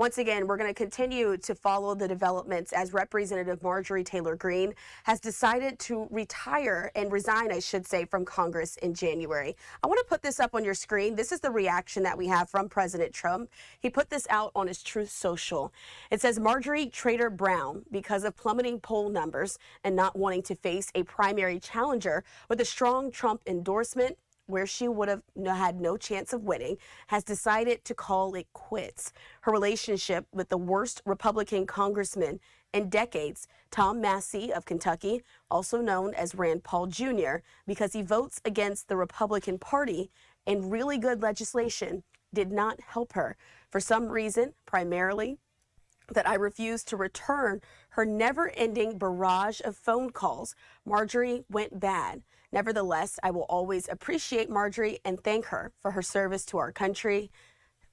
Once again, we're going to continue to follow the developments as Representative Marjorie Taylor Greene has decided to retire and resign, I should say, from Congress in January. I want to put this up on your screen. This is the reaction that we have from President Trump. He put this out on his Truth Social. It says, Marjorie Trader Brown, because of plummeting poll numbers and not wanting to face a primary challenger with a strong Trump endorsement, where she would have had no chance of winning, has decided to call it quits. Her relationship with the worst Republican congressman in decades, Tom Massie of Kentucky, also known as Rand Paul Jr., because he votes against the Republican Party and really good legislation, did not help her. For some reason, primarily, that I refused to return her never-ending barrage of phone calls. Marjorie went bad. Nevertheless, I will always appreciate Marjorie and thank her for her service to our country.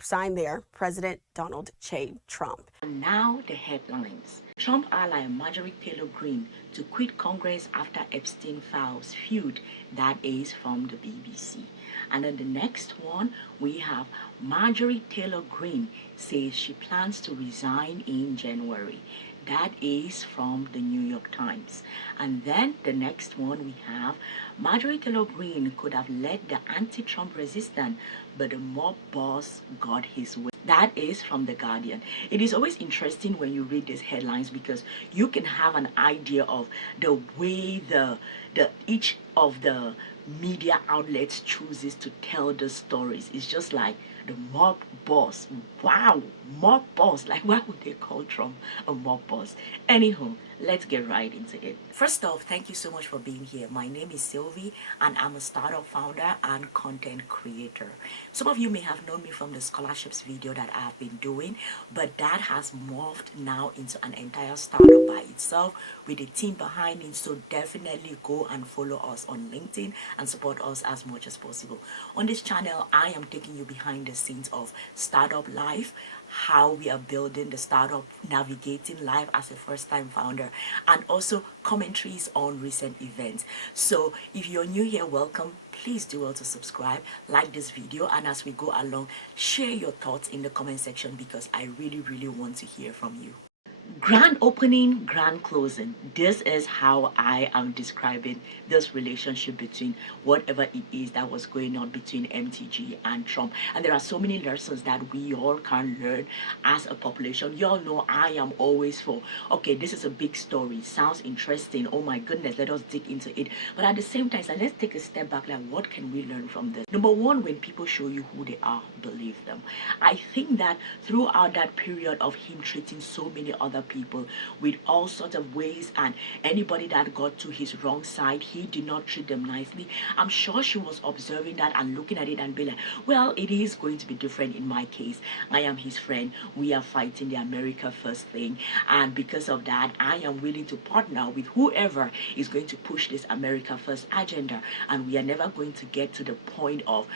Signed there, President Donald J. Trump. And now the headlines. Trump ally Marjorie Taylor Greene to quit Congress after Epstein files Feud, that is from the BBC. And then the next one, we have Marjorie Taylor Greene says she plans to resign in January. That is from the New York Times. And then the next one we have, Marjorie Taylor Greene could have led the anti-Trump resistance, but the mob boss got his way. That is from The Guardian. It is always interesting when you read these headlines because you can have an idea of the way each of the media outlets chooses to tell the stories. It's just like the mob boss. Wow, mob boss. Like, why would they call Trump a mob boss? Anywho, let's get right into it. First off, thank you so much for being here. My name is Sylvie and I'm a startup founder and content creator. Some of you may have known me from the scholarships video that I've been doing, but that has morphed now into an entire startup by itself with a team behind it. So definitely go and follow us on LinkedIn and support us as much as possible. On this channel, I am taking you behind the scenes of startup life, how we are building the startup, navigating life as a first-time founder, and also commentaries on recent events. So if you're new here, welcome. Please do also subscribe, like this video, and as we go along, share your thoughts in the comment section because I really want to hear from you. Grand opening, grand closing. This is how I am describing this relationship between whatever it is that was going on between MTG and Trump. And there are so many lessons that we all can learn as a population. You all know I am always for, okay, this is a big story. Sounds interesting. Oh my goodness, let us dig into it. But at the same time, so let's take a step back. Like, what can we learn from this? Number one, when people show you who they are, believe them. I think that throughout that period of him treating so many other people with all sorts of ways, and anybody that got to his wrong side, he did not treat them nicely. I'm sure she was observing that and looking at it and be like, well, it is going to be different in my case. I am his friend. We are fighting the America First thing, and because of that, I am willing to partner with whoever is going to push this America First agenda, and we are never going to get to the point of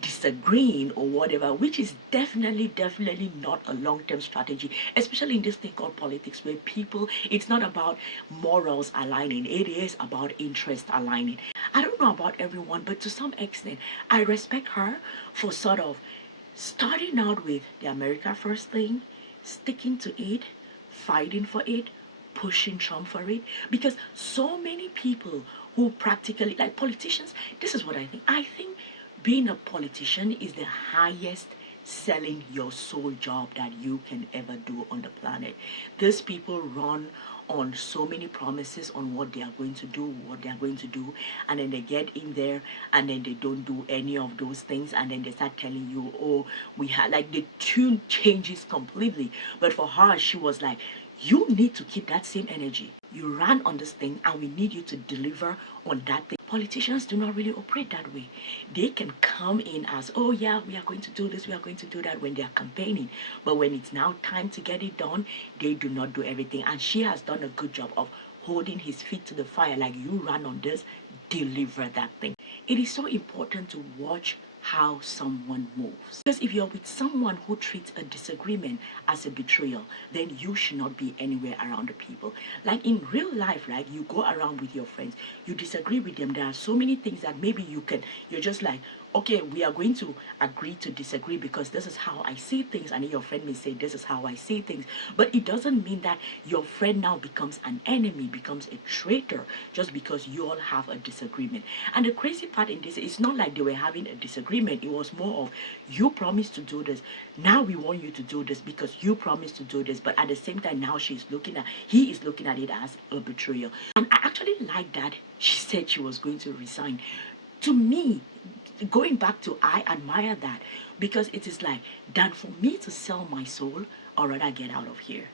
disagreeing or whatever, which is definitely not a long-term strategy, especially in this thing called politics, where people, it's not about morals aligning, it is about interest aligning. I don't know about everyone, but to some extent I respect her for sort of starting out with the America First thing, sticking to it, fighting for it, pushing Trump for it, because so many people who practically, like politicians, this is what I think being a politician is the highest selling your soul job that you can ever do on the planet. These people run on so many promises on what they are going to do, and then they get in there and then they don't do any of those things, and then they start telling you, oh, we had, like, the tune changes completely. But for her, she was like, you need to keep that same energy. You ran on this thing and we need you to deliver on that thing. Politicians do not really operate that way. They can come in as, oh yeah, we are going to do this, we are going to do that, when they are campaigning. But when it's now time to get it done, they do not do everything. And she has done a good job of holding his feet to the fire. Like, you ran on this, deliver that thing. It is so important to watch how someone moves, because if you're with someone who treats a disagreement as a betrayal, then you should not be anywhere around the people. Like in real life, right? You go around with your friends, you disagree with them, there are so many things that maybe you're just like, okay, we are going to agree to disagree because this is how I see things, and your friend may say this is how I see things. But it doesn't mean that your friend now becomes an enemy, becomes a traitor, just because you all have a disagreement. And the crazy part in this, it's not like they were having a disagreement. It was more of, you promised to do this, now we want you to do this because you promised to do this. But at the same time, now he is looking at it as a betrayal. And I actually like that she said she was going to resign. To me, going back to, I admire that, because it is like, than for me to sell my soul, or rather get out of here,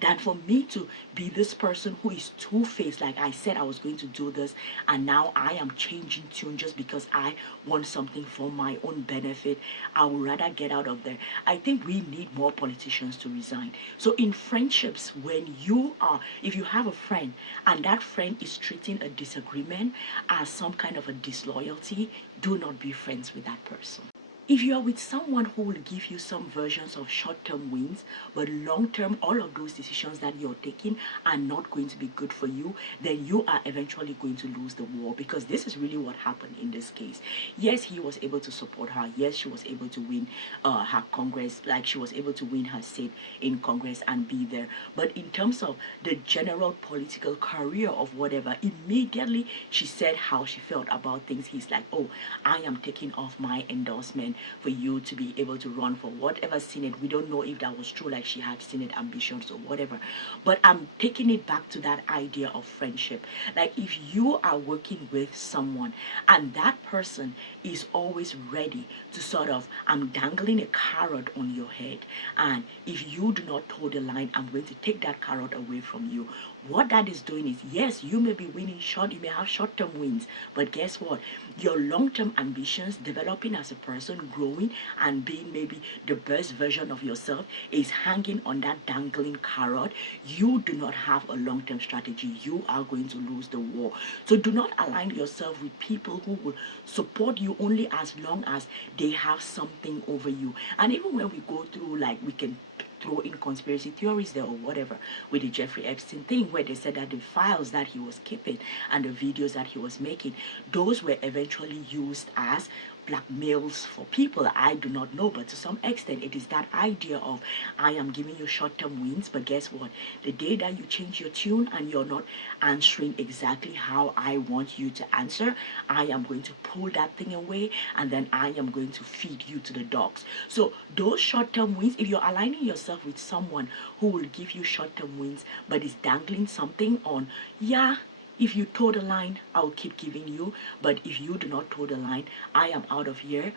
than for me to be this person who is two-faced, like I said I was going to do this, and now I am changing tune just because I want something for my own benefit. I would rather get out of there. I think we need more politicians to resign. So in friendships, when you are, if you have a friend and that friend is treating a disagreement as some kind of a disloyalty, do not be friends with that person. If you are with someone who will give you some versions of short-term wins, but long-term, all of those decisions that you're taking are not going to be good for you, then you are eventually going to lose the war, because this is really what happened in this case. Yes, he was able to support her. Yes, she was able to win her Congress, like she was able to win her seat in Congress and be there. But in terms of the general political career of whatever, immediately she said how she felt about things. He's like, oh, I am taking off my endorsement for you to be able to run for whatever Senate. We don't know if that was true, like she had Senate ambitions or whatever. But I'm taking it back to that idea of friendship. Like, if you are working with someone and that person is always ready to sort of, I'm dangling a carrot on your head, and if you do not toe the line, I'm going to take that carrot away from you. What that is doing is, yes, you may be winning short, you may have short-term wins, but guess what? Your long-term ambitions, developing as a person, growing and being maybe the best version of yourself, is hanging on that dangling carrot. You do not have a long-term strategy. You are going to lose the war. So do not align yourself with people who will support you only as long as they have something over you. And even when we go through, like, we can throw in conspiracy theories there or whatever with the Jeffrey Epstein thing, where they said that the files that he was keeping and the videos that he was making, those were eventually used as blackmails for people. I do not know, but to some extent it is that idea of, I am giving you short-term wins, but guess what? The day that you change your tune and you're not answering exactly how I want you to answer, I am going to pull that thing away, and then I am going to feed you to the dogs. So those short-term wins, if you're aligning yourself with someone who will give you short-term wins but is dangling something on, yeah, if you toe the line, I'll keep giving you. But if you do not toe the line, I am out of here.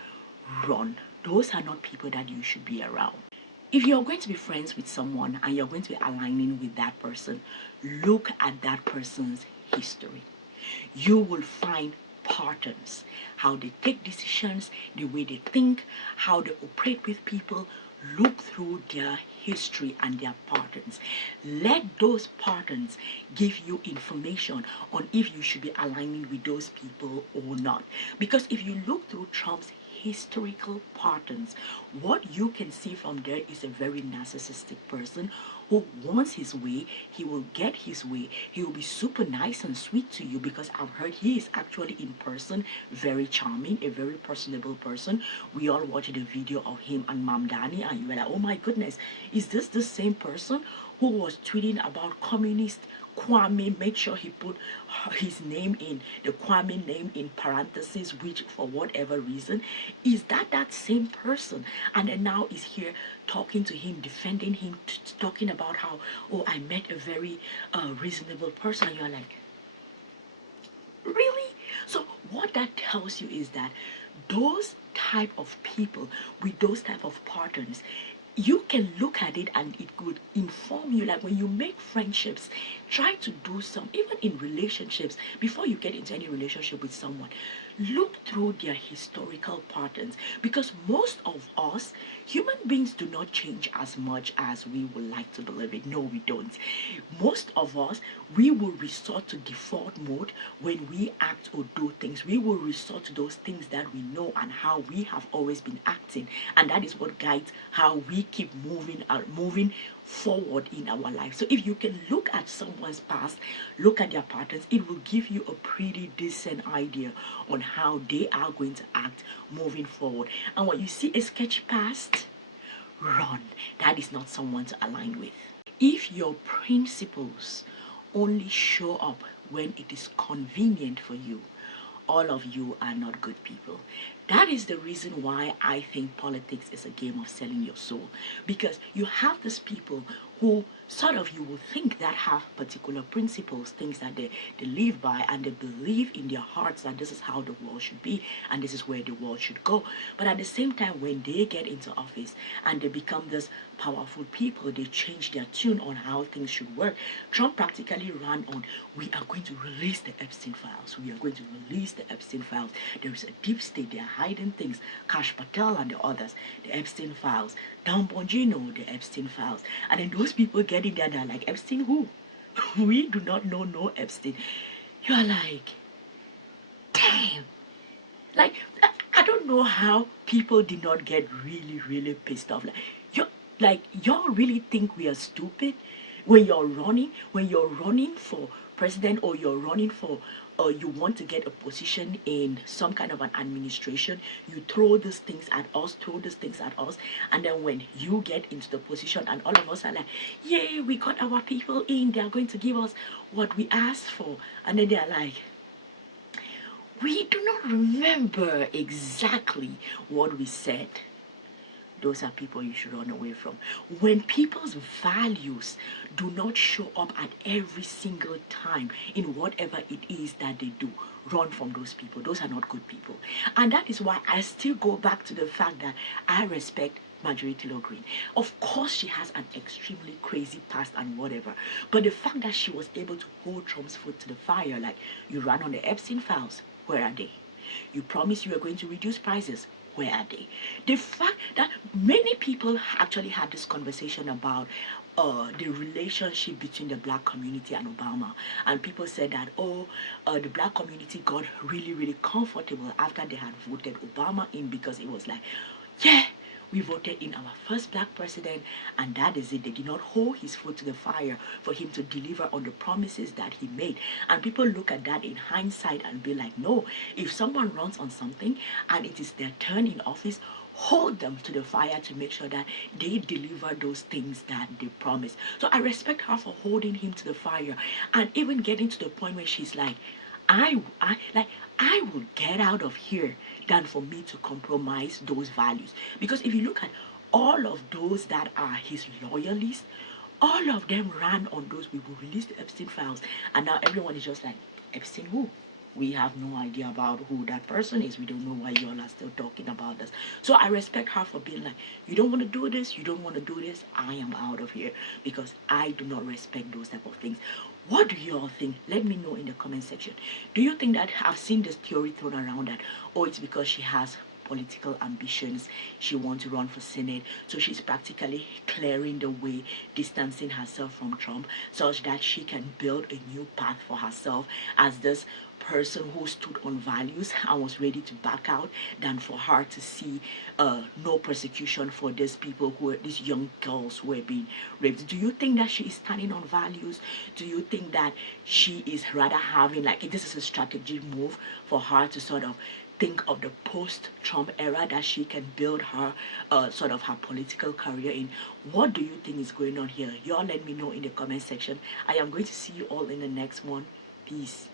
Run. Those are not people that you should be around. If you're going to be friends with someone and you're going to be aligning with that person, look at that person's history. You will find patterns, how they take decisions, the way they think, how they operate with people. Look through their history and their patterns. Let those patterns give you information on if you should be aligning with those people or not. Because if you look through Trump's historical patterns, what you can see from there is a very narcissistic person who wants his way. He will get his way. He will be super nice and sweet to you, because I've heard he is actually in person very charming, a very personable person. We all watched a video of him and Mamdani, and you were like, oh my goodness, is this the same person who was tweeting about communist Kwame, made sure he put his name in, the Kwame name in parentheses, which for whatever reason, is that same person? And then now is here talking to him, defending him, talking about how, oh, I met a very reasonable person. And you're like, really? So what that tells you is that those type of people with those type of patterns, you can look at it and it could inform you. Like, when you make friendships, try to do some, even in relationships, before you get into any relationship with someone, look through their historical patterns. Because most of us human beings do not change as much as we would like to believe it. No, we don't. Most of us, we will resort to default mode when we act or do things. We will resort to those things that we know and how we have always been acting, and that is what guides how we keep moving forward in our life. So if you can look at someone's past, look at their patterns, it will give you a pretty decent idea on how they are going to act moving forward. And when you see a sketchy past, run. That is not someone to align with. If your principles only show up when it is convenient for you, all of you are not good people. That is the reason why I think politics is a game of selling your soul. Because you have these people who sort of you will think that have particular principles, things that they live by, and they believe in their hearts that this is how the world should be and this is where the world should go. But at the same time, when they get into office and they become this powerful people, they change their tune on how things should work. Trump practically ran on, we are going to release the Epstein files. We are going to release the Epstein files. There is a deep state. They are hiding things. Kash Patel and the others, the Epstein files. Don Bongino, the Epstein files. And then those people get in there, they're like, Epstein who? We do not know no Epstein. You're like, damn. Like, I don't know how people did not get really, really pissed off. Y'all really think we are stupid when you're running for president, or you're running for, or you want to get a position in some kind of an administration, you throw these things at us, and then when you get into the position and all of us are like, yay, we got our people in, they are going to give us what we asked for, and then they're like, we do not remember exactly what we said. Those are people you should run away from. When people's values do not show up at every single time in whatever it is that they do, run from those people. Those are not good people. And that is why I still go back to the fact that I respect Marjorie Taylor Greene. Of course, she has an extremely crazy past and whatever. But the fact that she was able to hold Trump's foot to the fire, like, you ran on the Epstein files, where are they? You promised you were going to reduce prices. Where are they? The fact that many people actually had this conversation about the relationship between the black community and Obama. And people said that, the black community got really, really comfortable after they had voted Obama in, because it was like, yeah, we voted in our first black president, and that is it. They did not hold his foot to the fire for him to deliver on the promises that he made. And people look at that in hindsight and be like, no, if someone runs on something and it is their turn in office, hold them to the fire to make sure that they deliver those things that they promise. So I respect her for holding him to the fire, and even getting to the point where she's like, I will get out of here than for me to compromise those values. Because if you look at all of those that are his loyalists, all of them ran on those, we will release the Epstein files. And now everyone is just like, Epstein who? We have no idea about who that person is. We don't know why you all are still talking about this. So I respect her for being like, you don't want to do this, you don't want to do this, I am out of here, because I do not respect those type of things. What do you all think? Let me know in the comment section. Do you think that, I've seen this theory thrown around that, oh, it's because she has political ambitions, she wants to run for Senate, so she's practically clearing the way, distancing herself from Trump, such that she can build a new path for herself as this person who stood on values and was ready to back out, than for her to see no persecution for these people, these young girls who are being raped. Do you think that she is standing on values? Do you think that she is rather having, like, this is a strategic move for her to sort of think of the post-Trump era that she can build her sort of her political career in? What do you think is going on here? Y'all let me know in the comment section. I am going to see you all in the next one. Peace.